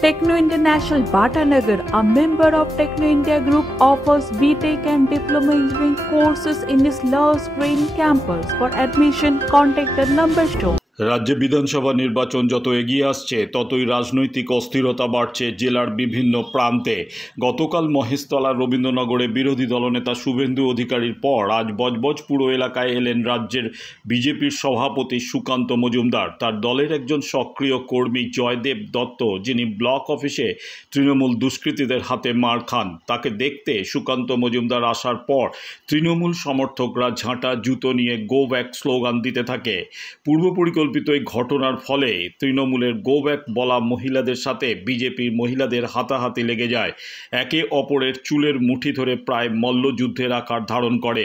Techno International Bhatanagar, a member of Techno India Group, offers BTech and Diploma Engineering courses in its Love Green campus. For admission, contact the number shown. রাজ্যে বিধানসভা নির্বাচন যত এগিয়ে আসছে ততই রাজনৈতিক অস্থিরতা বাড়ছে জেলার বিভিন্ন প্রান্তে। গতকাল মহেশতলার রবীন্দ্রনগরে বিরোধী দলনেতা শুভেন্দু অধিকারীর পর আজ বজবজপুর এলাকায় এলেন রাজ্যের বিজেপির সভাপতি সুকান্ত মজুমদার। তার দলের একজন সক্রিয় কর্মী জয়দেব দত্ত, যিনি ব্লক অফিসে তৃণমূল দুষ্কৃতীদের হাতে মার খান, তাকে দেখতে সুকান্ত মজুমদার আসার পর তৃণমূল সমর্থকরা ঝাঁটা জুতো নিয়ে গো ব্যাক স্লোগান দিতে থাকে। পূর্বপরিকল্পিত এই ঘটনার ফলে তৃণমূলের গো ব্যাক বলা মহিলাদের সাথে বিজেপির মহিলাদের হাতাহাতি লেগে যায়। একে অপরের চুলের মুঠি ধরে প্রায় মল্লযুদ্ধের আকার ধারণ করে।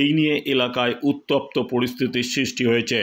এই নিয়ে এলাকায় উত্তপ্ত পরিস্থিতির সৃষ্টি হয়েছে।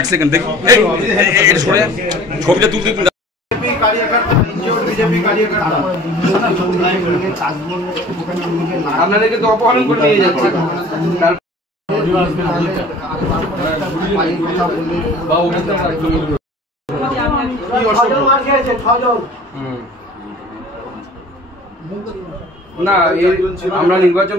এক সেকেন্ড দেখ, এটা সরে ছবিটা তুলতে আপনাদেরকে তো অপহরণ করে নিয়ে যাচ্ছে। না আমরা নির্বাচন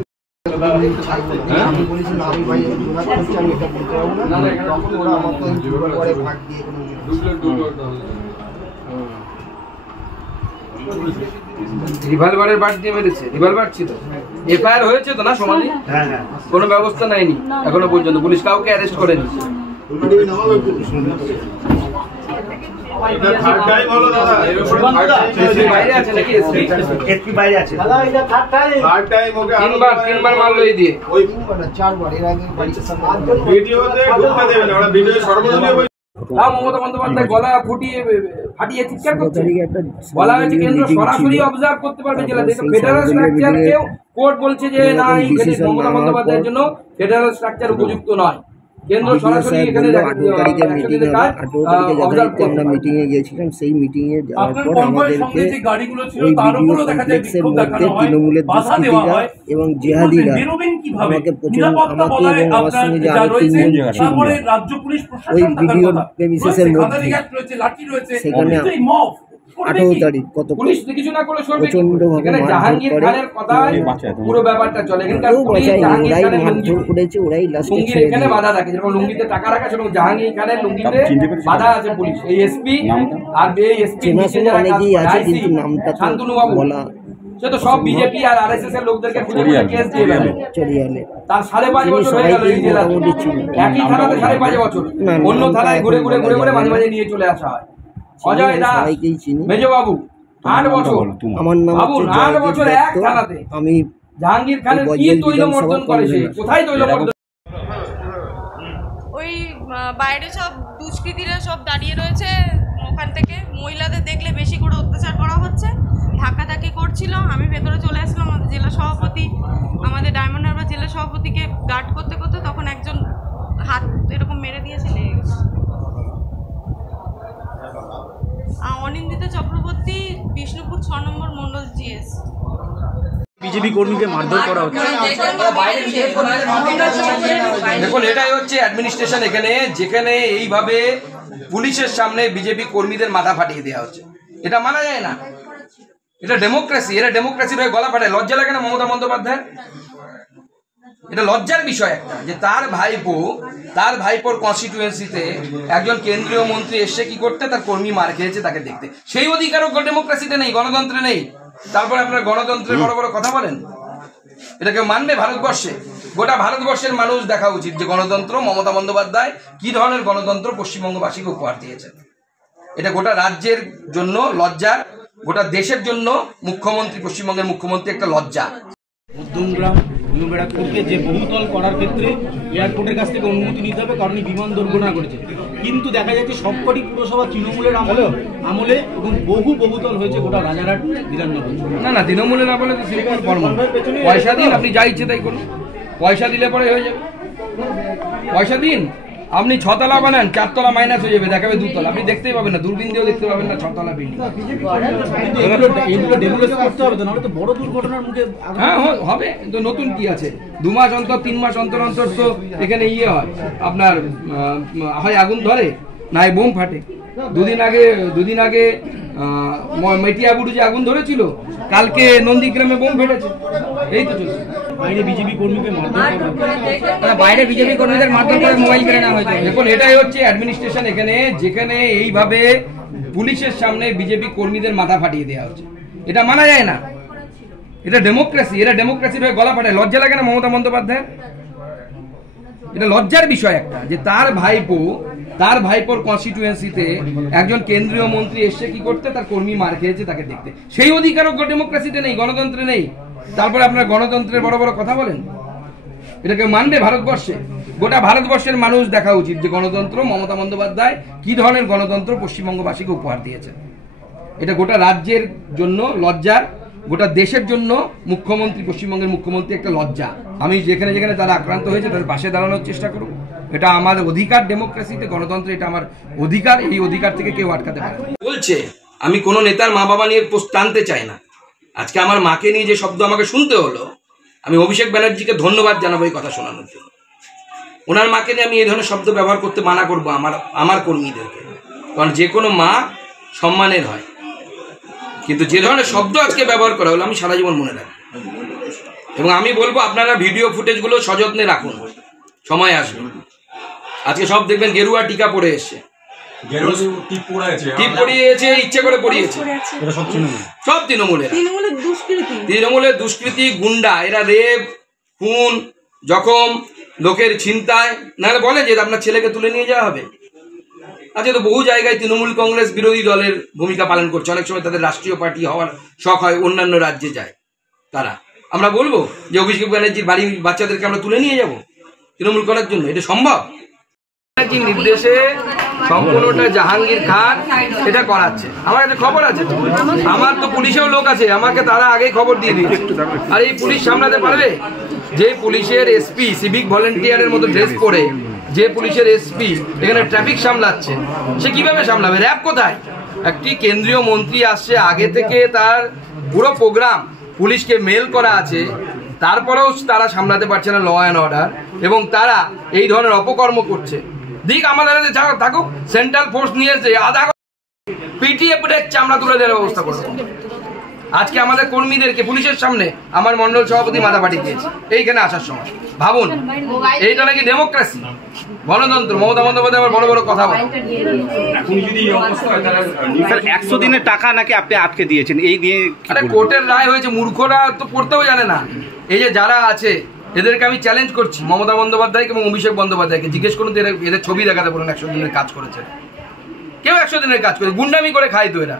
রিভলভারের বাট দিয়ে মেরেছে। রিভলভার ছিল, এফআইআর হয়েছে তো না সমাজে? কোনো ব্যবস্থা নেয়নি এখনো পর্যন্ত, পুলিশ কাউকে অ্যারেস্ট করেনি। তিনবার মারলো এই দিয়ে। মমতা বন্দ্যোপাধ্যায় গলা ফুটিয়ে ফাটিয়ে চিৎকার করছে। বলা হয়েছে কেন্দ্র সরাসরি অবজার্ভ করতে পারবে জেলা থেকে। ফেডারেল স্ট্রাকচারকেও কোর্ট বলছে যে না, এই মমতা বন্দ্যোপাধ্যায়ের জন্য ফেডারেল স্ট্রাকচার উপযুক্ত নয়। কেন্দ্র সরাসরি এখানে আমরা মিটিং এ গিয়েছিলাম। সেই মিটিং এ যাওয়ার পর আমাদেরকে ওই ভিডিও কমপ্লেক্সের মধ্যে তৃণমূলের দুষ্কৃতীরা এবং জিহাদিরা আমাকে এবং আমার সঙ্গে যে আরো 3 জন ছিল ওই ভিডিও প্রেমিসেসের মধ্যে, সেখানে 18 তারিখ কত প্রচন্ড ভাবে মারধর করে, পুরো ব্যাপারটা চলে। ওরাই মারধর করেছে, ওরাই লাস্টে ছেড়ে এখানে বাধা থাকে, যেরকম লুঙ্গিতে টাকা রাখা সেরকম জাহাঙ্গীর খানের লুঙ্গিতে বাধা আছে পুলিশ। এই এসপি আর এই এসপি অনেকেই আছে কিন্তু নামটা শান্তনু বাবু বলা, সে তো সব বিজেপি আর আরএসএস এর লোকদেরকে খুঁজে খুঁজে কেস দিয়ে গেল। তার 5.5 বছর হয়ে গেল এই জেলা, একই থানাতে 5.5 বছর, অন্য থানায় ঘুরে ঘুরে ঘুরে ঘুরে মাঝে মাঝে নিয়ে চলে আসা হয়। অজয় দাস মেজো বাবু 8 বছর, আমার নাম বাবু 8 বছর এক থানাতে। আমি জাহাঙ্গীর খানের কি তৈলমর্দন করেছে, কোথায় তৈলমর্দন? ওই বাইরে সব দুষ্কৃতীরা সব দাঁড়িয়ে রয়েছে, ওখান থেকে মহিলাদের দেখলে বেশি করে অত্যাচার করা হচ্ছে, ধাক্কাধাক্কি করছিল। আমি ভেতরে চলে আসলাম, আমাদের জেলা সভাপতি, আমাদের ডায়মন্ড হারবার জেলা সভাপতিকে গার্ড করতে করতে তখন একজন হাত এরকম মেরে দিয়েছে, লেগে গেছে। অনিন্দিতা চক্রবর্তী, বিষ্ণুপুর 6 নম্বর মন্ডল জিএস। বিজেপি কর্মীকে মারধর করা হচ্ছে। দেখুন, এটাই হচ্ছে অ্যাডমিনিস্ট্রেশন এখানে, যেখানে এইভাবে পুলিশের সামনে বিজেপি কর্মীদের মাথা ফাটিয়ে দেওয়া হচ্ছে। এটা মানা যায় না, এটা ডেমোক্রেসি। এরা ডেমোক্রেসির হয়ে গলা ফাটায়। লজ্জা লাগে না মমতা বন্দ্যোপাধ্যায়? এটা লজ্জার বিষয় একটা, যে তার ভাইপোর কনস্টিটিউয়েন্সিতে একজন কেন্দ্রীয় মন্ত্রী এসে কি করতে, তার কর্মী মার খেয়েছে তাকে দেখতে। সেই অধিকারও ডেমোক্রেসিতে নেই, গণতন্ত্রে নেই। তারপরে আপনারা গণতন্ত্রের বড় বড় কথা বলেন, এটা কেউ মানবে? ভারতবর্ষে গোটা ভারতবর্ষের মানুষ দেখা উচিত যে গণতন্ত্র মমতা বন্দ্যোপাধ্যায় কি ধরনের গণতন্ত্র পশ্চিমবঙ্গবাসীকে উপহার দিয়েছেন। এটা গোটা রাজ্যের জন্য লজ্জা, গোটা দেশের জন্য মুখ্যমন্ত্রী, পশ্চিমবঙ্গের মুখ্যমন্ত্রী একটা লজ্জা। মধ্যমগ্রাম ব্যারাকপুরকে যে বহুতল করার ক্ষেত্রে এয়ারপোর্টের কাছ থেকে অনুমতি নিতে হবে, কারণ বিমান দুর্ঘটনা করেছে। কিন্তু দেখা যাচ্ছে সবকটি পুরসভা তৃণমূলের আমলে এবং বহুতল হয়েছে গোটা রাজারহাট বিধাননগর। না, তৃণমূলের আমলে তো সিম্পল ফর্মুলা, পয়সা দিন, আপনি যা ইচ্ছে তাই করুন। পয়সা দিলে পরে হয়ে যাবে। পয়সা দিন, আপনি 6 তলা বানান, 4 তলা মাইনাস হয়ে যাবে, দেখাবে 2 তলা। আপনি দেখতেই পাবেন না, দূরবীন দিয়েও দেখতে পাবেন না 6 তলা বিল্ডিং। হ্যাঁ হবে, তো নতুন কি আছে? 2 মাস অন্তর 3 মাস অন্তর অন্তর তো এখানে হয়, আপনার হয় আগুন ধরে, না বোম ফাটে। দুদিন আগে মেটিয়াবুরু যে আগুন ধরেছিল, কালকে নন্দীগ্রামে বোম ফেটেছে। এই তো চলছে। বাইরে বিজেপি কর্মীদের মারধর করে মোবাইল কেড়ে নেওয়া হয়েছে। দেখুন, এটাই হচ্ছে অ্যাডমিনিস্ট্রেশন এখানে, যেখানে এইভাবে পুলিশের সামনে বিজেপি কর্মীদের মাথা ফাটিয়ে দেওয়া হচ্ছে। এটা মানা যায় না, এটা ডেমোক্রেসি। এরা ডেমোক্রেসির হয়ে গলা ফাটায়। লজ্জা লাগে না মমতা বন্দ্যোপাধ্যায়? এটা লজ্জার বিষয় একটা, যে তার ভাইপোর কনস্টিটিউয়েন্সিতে একজন কেন্দ্রীয় মন্ত্রী এসে কি করতে, তার কর্মী মার খেয়েছে তাকে দেখতে। সেই অধিকারও ডেমোক্রেসিতে নেই, গণতন্ত্রে নেই। তারপরে আপনার গণতন্ত্রের বড় বড় কথা বলেন, এটা কেউ মানবে? ভারতবর্ষে গোটা ভারতবর্ষের মানুষ দেখা উচিত যে গণতন্ত্র মমতা বন্দ্যোপাধ্যায় কি ধরনের গণতন্ত্র পশ্চিমবঙ্গবাসীকে উপহার দিয়েছেন। এটা গোটা রাজ্যের জন্য লজ্জার, গোটা দেশের জন্য মুখ্যমন্ত্রী, পশ্চিমবঙ্গের মুখ্যমন্ত্রী একটা লজ্জা। আমি যেখানে যেখানে তারা আক্রান্ত হয়েছে তাদের পাশে দাঁড়ানোর চেষ্টা করব। এটা আমার অধিকার, ডেমোক্রেসিতে, গণতন্ত্রে এটা আমার অধিকার। এই অধিকার থেকে কেউ আটকাতে পারে না। বলছে আমি কোনো নেতার মা বাবা নিয়ে পোস্ট টানতে চাই না। আজকে আমার মাকে নিয়ে যে শব্দ আমাকে শুনতে হলো, আমি অভিষেক ব্যানার্জিকে ধন্যবাদ জানাবো এই কথা শোনানোর জন্য। ওনার মাকে নিয়ে আমি এই ধরনের শব্দ ব্যবহার করতে মানা করবো আমার কর্মীদেরকে, কারণ যে কোনো মা সম্মানের হয়। কিন্তু যে ধরনের শব্দ আজকে ব্যবহার করা হলো, আমি সারা জীবন মনে রাখবো। এবং আমি বলবো আপনারা ভিডিও ফুটেজগুলো সযত্নে রাখুন, সময় আসবে। আজকে সব দেখবেন গেরুয়া টিকা পরে এসছে, ইচ্ছে করে পড়িয়েছে। সব তৃণমূলের দুষ্কৃতি, গুন্ডা। এরা রেপ, খুন, জখম, লোকের ছিনতাই, নাহলে বলে যে আপনার ছেলেকে তুলে নিয়ে যাওয়া হবে। আজকে তো বহু জায়গায় তৃণমূল কংগ্রেস বিরোধী দলের ভূমিকা পালন করছে। অনেক সময় তাদের রাষ্ট্রীয় পার্টি হওয়ার শখ হয়, অন্যান্য রাজ্যে যায় তারা। আমরা বলবো যে অভিষেক ব্যানার্জির বাড়ির বাচ্চাদেরকে আমরা তুলে নিয়ে যাব তৃণমূল করার জন্য? এটা সম্ভব? নির্দেশে সম্পূর্ণটা জাহাঙ্গীর খান এটা করাচ্ছে। আমার কাছে খবর আছে তো, আমার তো পুলিশেও লোক আছে, আমাকে তারা আগেই খবর দিয়ে দিয়েছে। আর এই পুলিশ সামলাতে পারবে? যে পুলিশের এসপি সিভিক ভলেন্টিয়ারের মতো ড্রেস পরে যে পুলিশের এসপি এখানে ট্রাফিক সামলাচ্ছে, সে কিভাবে সামলাবে? র্যাব কোথায়? একটি কেন্দ্রীয় মন্ত্রী আসছে, আগে থেকে তার পুরো প্রোগ্রাম পুলিশকে মেল করা আছে, তারপরেও তারা সামলাতে পারছে না ল অ্যান্ড অর্ডার, এবং তারা এই ধরনের অপকর্ম করছে। দিক আমাদের থাকুক, সেন্ট্রাল ফোর্স নিয়ে এসে আধা পিটিএ চামড়া তুলে দেওয়ার ব্যবস্থা করবে। আজকে আমাদের কর্মীদেরকে পুলিশের সামনে আমার মন্ডল সভাপতি মাথা পাঠিয়ে দিয়েছে এইখানে আসার সময়। ভাবুন, এইটা নাকি ডেমোক্রেসি, গণতন্ত্র। মমতা বন্দ্যোপাধ্যায় আবার বড় বড় কথা বলে। 100 দিনের টাকা নাকি আপনি আটকে দিয়েছেন, এই নিয়ে কোর্টের রায় হয়েছে, মূর্খরা তো পড়তেও জানে না। এই যে যারা আছে এদেরকে আমি চ্যালেঞ্জ করছি, মমতা বন্দ্যোপাধ্যায়কে এবং অভিষেক বন্দ্যোপাধ্যায়কে জিজ্ঞেস করুন এদের ছবি দেখাতে বলুন 100 দিনের কাজ করেছে। কেউ 100 দিনের কাজ করে গুন্ডামি করে খায় তো, এরা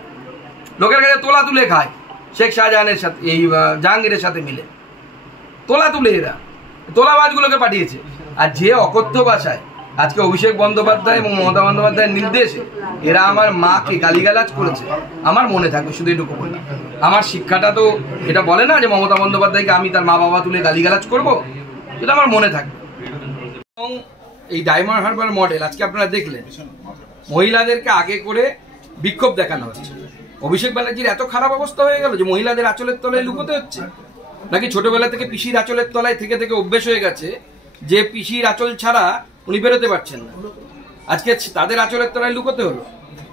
লোকের কাছে তোলা তুলে খায়। শেখ শাহজাহানের সাথে এই জাহাঙ্গীরের সাথে মিলে তোলা তুলে এরা তোলাবাজগুলোকে পাঠিয়েছে। আর যে অকথ্য ভাষায় আজকে অভিষেক বন্দ্যোপাধ্যায় এবং মমতা বন্দ্যোপাধ্যায়ের নির্দেশে এরা আমার মাকে গালিগালাজ করেছে, আমার মনে থাকবে শুধু এটুকু বললাম। আমার শিক্ষাটা তো এটা বলে না যে মমতা বন্দ্যোপাধ্যায়কে আমি তার মা বাবা তুলে গালিগালাজ করবো, এটা আমার মনে থাকবে। এবং এই ডায়মন্ড হারবার মডেল আজকে আপনারা দেখলেন, মহিলাদেরকে আগে করে বিক্ষোভ দেখানো হচ্ছে। অভিষেক ব্যানার্জির এত খারাপ অবস্থা হয়ে গেল যে মহিলাদের আঁচলের তলায় লুকোতে হচ্ছে, নাকি ছোটবেলা থেকে পিসির আঁচলের তলায় থেকে থেকে অভ্যেস হয়ে গেছে যে পিসির আঁচল ছাড়া উনি বেরোতে পারছেন না। আজকে তাদের আঁচলের তলায় লুকোতে হলো।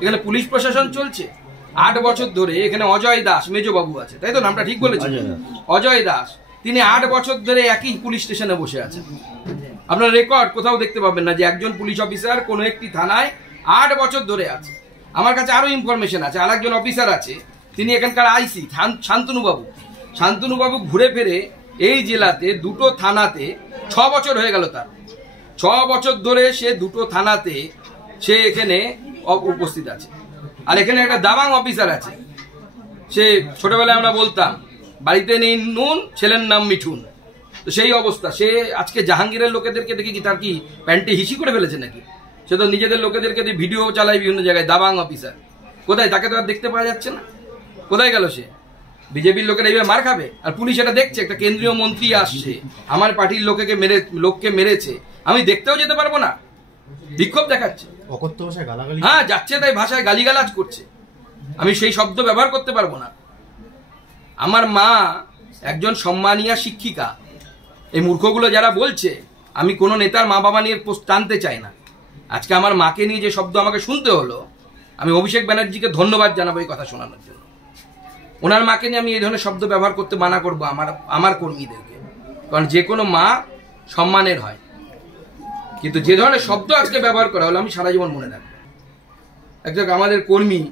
এখানে পুলিশ প্রশাসন চলছে 8 বছর ধরে। এখানে অজয় দাস মেজবাবু আছে, তাই তো? নামটা ঠিক বলেছেন, অজয় দাস। তিনি 8 বছর ধরে একই পুলিশ স্টেশনে বসে আছেন। আপনার রেকর্ড কোথাও দেখতে পাবেন না যে একজন পুলিশ অফিসার কোনো একটি থানায় 8 বছর ধরে আছে। আমার কাছে আরো ইনফরমেশন আছে, আরেকজন অফিসার আছে, তিনি এখানকার আইসি শান্তনুবাবু ঘুরে ফিরে এই জেলাতে 2টো থানাতে 6 বছর হয়ে গেল তার। 6 বছর ধরে সে 2টো থানাতে সে এখানে উপস্থিত আছে। আর এখানে একটা দাবাং অফিসার আছে, সে ছোটবেলায় আমরা বলতাম বাড়িতে নেই নুন, ছেলের নাম মিঠুন। তো সেই অবস্থা। সে আজকে জাহাঙ্গীরের লোকেদেরকে দেখে কি তার কি প্যান্টে হিসি করে ফেলেছে নাকি? সে তো নিজেদের লোকেদেরকে দিয়ে ভিডিও চালায় বিভিন্ন জায়গায়। দাবাং অফিসার কোথায়? তাকে তো আর দেখতে পাওয়া যাচ্ছে না। কোথায় গেল সে? বিজেপির লোকেরা এইভাবে মার খাবে? আর পুলিশ এটা দেখছে, একটা কেন্দ্রীয় মন্ত্রী আসছে, আমার পার্টির লোককে মেরেছে, আমি দেখতেও যেতে পারবো না, বিক্ষোভ দেখাচ্ছে। হ্যাঁ, যাচ্ছে তাই ভাষায় গালিগালাজ করছে, আমি সেই শব্দ ব্যবহার করতে পারবো না। আমার মা একজন সম্মানীয় শিক্ষিকা। এই মূর্খগুলো যারা বলছে আমি কোনো নেতার মা বাবা নিয়ে টানতে চাই না, আজকে আমার মাকে নিয়ে যে শব্দ আমাকে শুনতে হলো, আমি অভিষেক ব্যানার্জিকে ধন্যবাদ জানাবো এই কথা শোনানোর জন্য। ওনার মাকে নিয়ে আমি এই ধরনের শব্দ ব্যবহার করতে মানা করবো আমার কর্মীদেরকে, কারণ যে কোনো মা সম্মানের হয়। কিন্তু যে ধরনের শব্দ আজকে ব্যবহার করা হলো আমি সারা জীবন মনে রাখবো। একজন আমাদের কর্মী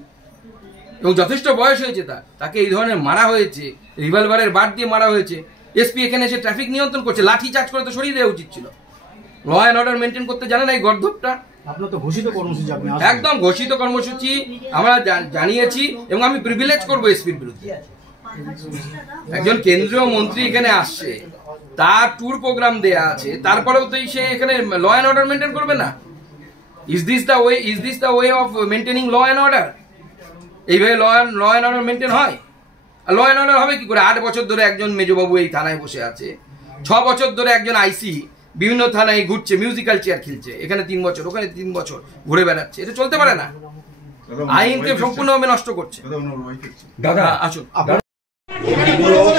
এবং যথেষ্ট বয়স হয়েছে তাকে এই ধরনের মারা হয়েছে, রিভলভারের বাট দিয়ে মারা হয়েছে। এসপি এখানে এসে ট্রাফিক নিয়ন্ত্রণ করছে, লাঠি চার্জ করে তো সরিয়ে দেওয়া উচিত ছিল। ল অ্যান্ড অর্ডার মেনটেন করতে জানে না এই গর্ধবটা। আপনার তো ঘোষিত কর্মসূচি, একদম ঘোষিত কর্মসূচি আমরা জানিয়েছি এবং আমি প্রিভিলেজ করবো এসপির বিরুদ্ধে। একজন কেন্দ্রীয় মন্ত্রী এখানে আসছে, তার ট্যুর প্রোগ্রাম দেয়া আছে, তারপরেও তো সে এখানে ল অ্যান্ড অর্ডার মেনটেন করবে না। Is this the way of maintaining law and order? এইভাবে ল অ্যান্ড অর্ডার মেনটেন হয়? আর ল অ্যান্ড অর্ডার হবে কি করে? 8 বছর ধরে একজন মেজবাবু এই থানায় বসে আছে, 6 বছর ধরে একজন আইসি বিভিন্ন থানায় ঘুরছে, মিউজিক্যাল চেয়ার খেলছে, এখানে 3 বছর, ওখানে 3 বছর ঘুরে বেড়াচ্ছে। এটা চলতে পারে না, আইনকে সম্পূর্ণভাবে নষ্ট করছে। দাদা আসুন।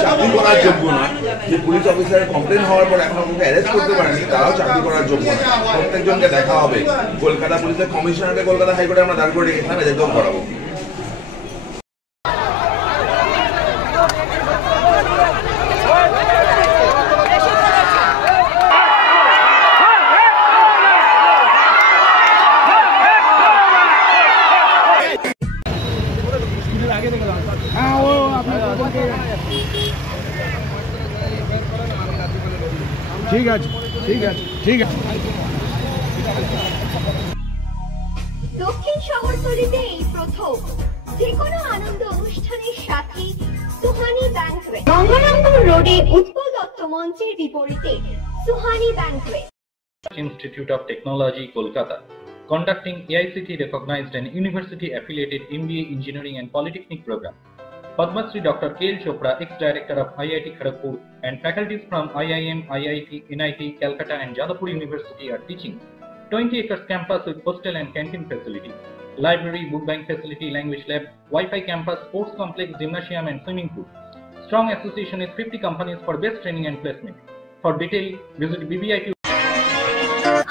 চাকরি করার যোগ্য না, যে পুলিশ অফিসারের কমপ্লেন হওয়ার পর এখন আমাকে অ্যারেস্ট করতে পারেনি, তারাও চাকরি করার যোগ্য না। প্রত্যেকজনকে দেখা হবে। কলকাতা পুলিশের কমিশনারকে কলকাতা হাইকোর্টে আমরা দাঁড় করে রেখেছিলাম, এদেরকেও করাবো। ঠিক আছে, ঠিক আছে, ঠিক আছে। দক্ষিণ শহরতলিতে এই প্রথম যে কোনো আনন্দ অনুষ্ঠানের সাথে সুহানি ব্যাংকুয়েট, গঙ্গারামপুর রোডে উৎপল দত্ত মঞ্চের বিপরীতে Suhani banquet. Institute of Technology, Kolkata conducting AICT recognized and university affiliated MBA Engineering and Polytechnic program. Padma Shri Dr. K.L. Chopra, ex-director of IIT Kharagpur, and faculties from IIM, IIT, NIT, Calcutta and Jadavpur University are teaching 20 acres campus with hostel and canteen facility, library, book bank facility, language lab, Wi-Fi campus, sports complex, gymnasium and swimming pool. Strong association with 50 companies for best training and placement. For detail, visit BBIT.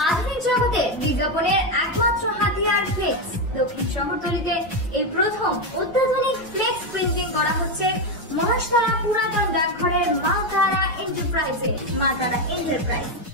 আধুনিক জগতে বিজ্ঞাপনের একমাত্র হাতিয়ার flakes. দক্ষিণ শহরতলিতে এই প্রথম অত্যাধুনিক flakes printing করা হচ্ছে মহেশতলা পুরাতন ডাকঘরের মা তারা এন্টারপ্রাইজে।